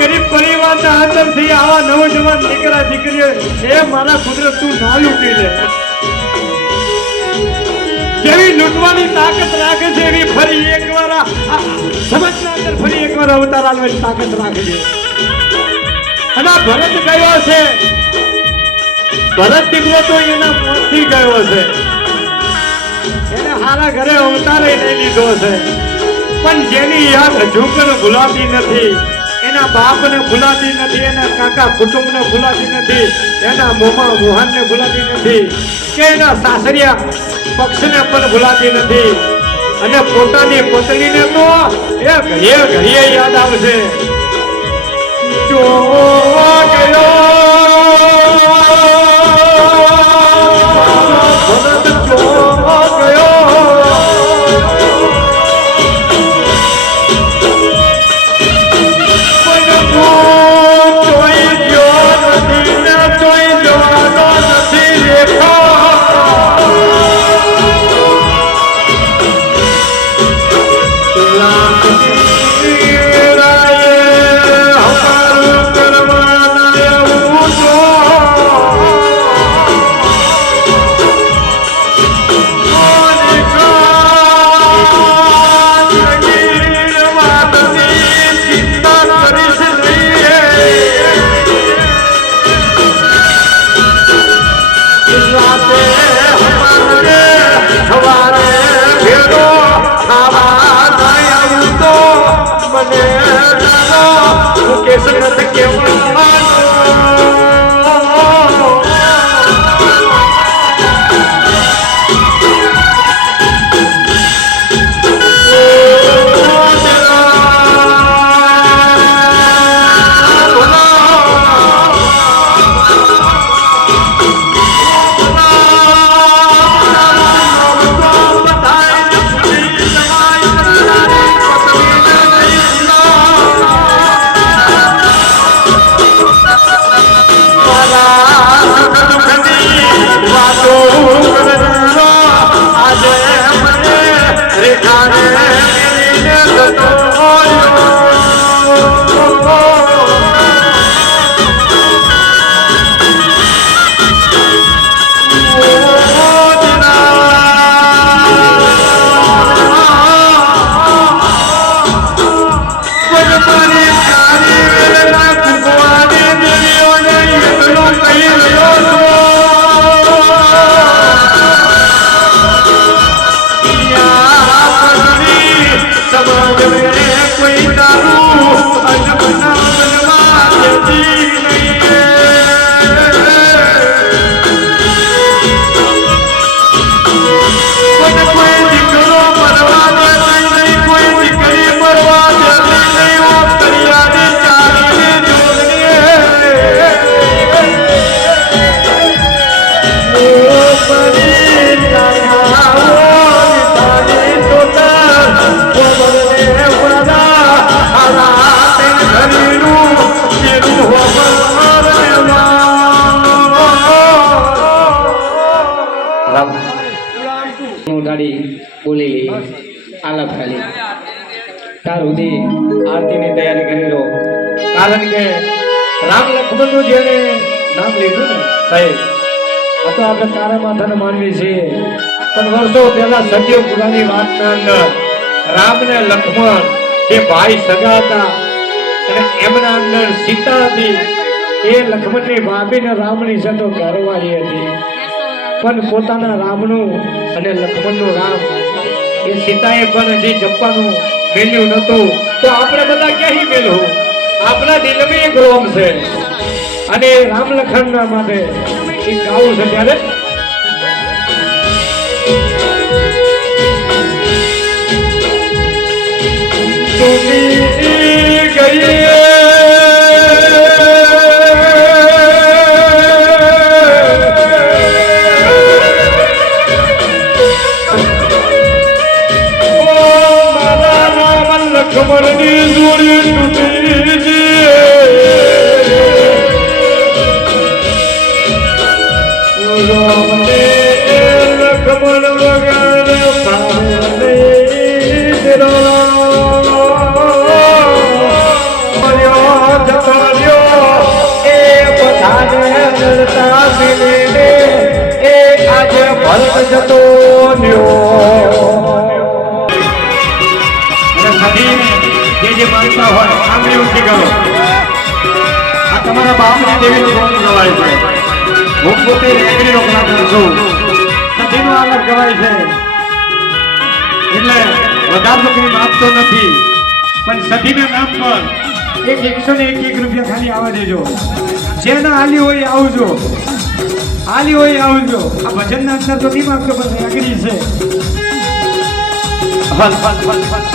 ગરીબ પરિવારના અંદરથી આવા નવજવાન દીકરા દીકરીઓ એ મારા કુદરત તું ના લૂંટી લે. જેવી લૂંટવાની તાકાત રાખે છે એવી ફરી એકવાર સમાજના અંદર ફરી એકવાર અવતાર આવવાની તાકાત રાખે છે. અને ભરત ગયો છે, ભરત દીકરો તો એના મોતથી ગયો છે. એને હારા ઘરે અવતારે લઈ લીધો છે, પણ જેની યાદ હજુ પણ ભૂલાતી નથી, એના બાપને ભૂલાતી નથી, એના કાકા કુટુંબને ભૂલાતી નથી, એના મોમા મોહનને ભૂલાતી નથી, કે એના સાસરિયા પક્ષને પણ ભૂલાતી નથી. અને પોતાની પત્નીને તો એ ઘડીએ ઘડીએ યાદ આવશે. જો ગયો બોલેલી આલાપ ખાલી તાર સુધી આરતીની તૈયારી કરી લો. કારણ કે રામ લક્ષ્મણનું જેને નામ લીધું ને સાહેબ, આ તો આપણે તારા માથાને માનવી છીએ, પણ વર્ષો પહેલા સત્ય પુરાની વાતના અંદર રામ ને લક્ષ્મણ એ ભાઈ સગા હતા અને એમના અંદર સીતા હતી. એ લક્ષ્મણની ભાભી ને રામની સાથે ઘરવાળી હતી, પણ પોતાના રામનું અને લક્ષ્મણનું રામ એ સીતાએ પણ હજી જપવાનું મેલ્યું નતું. તો આપણે બધા ક્યાંય મેલું, આપણા દિલમાં એક રોમ છે અને રામ લખનના માટે એ ગાવું છે. ત્યારે લક્ષ્મણની જોડી તૂટી છે, લક્ષ્મણ વગર સખીને જે માનતા હોય આંગળી ઊંચી કરો. આ તમારા બાપની દેવીનું ગોળ ગવાય છે. હું પોતે રેકડીનો કલાકાર છું. સખીનો આદર ગવાય છે એટલે વધારે કંઈ આપતો નથી, પણ સખીના નામ પર 101 રૂપિયા ખાલી આવવા દેજો. જેના હાલી હોય આવજો, હાલી હોય આવજો. આ ભજનના અંદર તો નહીં માગતો, પણ રેકડી છે. હલ હલ હલ હલ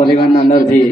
પરિવારના અંદરથી